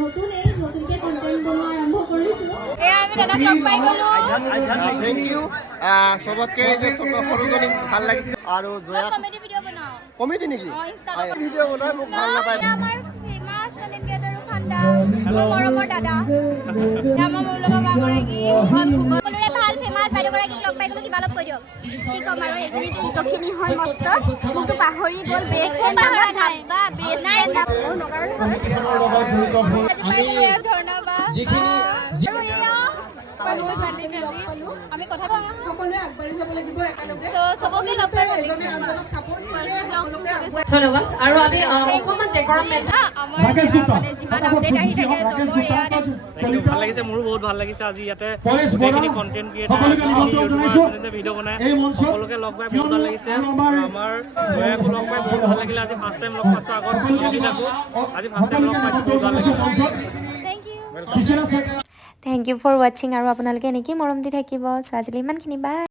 নতুনকে কন্টেন্ট বনোৱা আৰম্ভ কৰিছোঁ। আমি দাদাক লগ পাই গ'লো। থ্যাংক ইউ সবতকে যে ছোট সৰুজনী ভাল লাগিছে আৰু জয়া কমেডি ভিডিঅ' বনাও। কমেডি নেকি ইনষ্টাত ভিডিঅ' বনাই মোক ভাল নাপায় আমাৰ ফেমাছ কন্টেন্ট ক্ৰিয়েটৰ ফান্দা মৰমৰ দাদা আমাৰ মোৰ লগত বাগৰাকী সকলোৰে ভাল ফেমাছ বাইদেউগৰাকীক লগ পাই গ'লো। কিবা অলপ কৈ দিয়ক। কি ক'ম আৰু এজনী টিকটখিনি হয় মস্ত মোকতো পাহৰি গ'ল ব্ৰেচলেট পাহৰা নাই বা ব্ৰেচলেট ঝৰ্ণা বা আমি কথা সকলোৱে আগবাঢ়ি যাব লাগিব একেলগে চবকে লগ পাই এজনে আনজনক ছাপোৰ্ট কৰি সকলোকে আগুৱাই ধন্যবাদ আৰু আমি অকণমান ডেক'ৰেট আমাৰ যিমান আপডেট আহি থাকে জবৰ ইয়াত ভাল লাগিছে, মোৰো বহুত ভাল লাগিছে আজি ইয়াতে গোটেইখিনি কণ্টেণ্ট ক্ৰিয়েটাৰ ভিডিঅ' বনাই সকলোকে লগ পাই বহুত ভাল লাগিছে। আমাৰ জয়াকো লগ পাই বহুত ভাল লাগিলে। আজি ফাৰ্ষ্ট টাইম লগ পাইছোঁ, আগত দেখি থাকোঁ, আজি ফাৰ্ষ্ট টাইম লগ পাইছোঁ, বহুত ভাল লাগিছে। থেংক ইউ ফৰ ৱাচিং আৰু আপোনালোকে এনেকেই মৰম দি থাকিব। চ' আজিলৈ ইমানখিনি বাই।